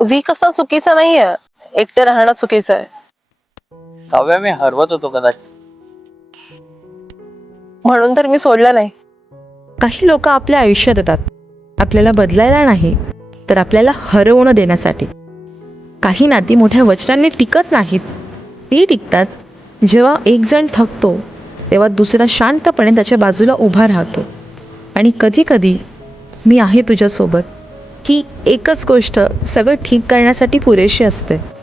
Weak असणं चुकीचं नाहीये, एकटे राहणं चुकीचं आहे. काव्या, मी हरवत होतो कदाचित. म्हणून तर मी सोडलं नाही. काही लोक आपल्या आयुष्यात येतात आपल्याला बदलायला नाही, तर आपल्याला हरवणं देण्यासाठी. काही नाती मोठ्या वचनांनी टिकत नाहीत, ती टिकतात जेव्हा एक जण थकतो तेव्हा दुसरा शांतपणे त्याच्या बाजूला उभा राहतो. आणि कधी कधी मी आहे तुझ्यासोबत ही एकच गोष्ट सगळं ठीक करण्यासाठी पुरेशी असते.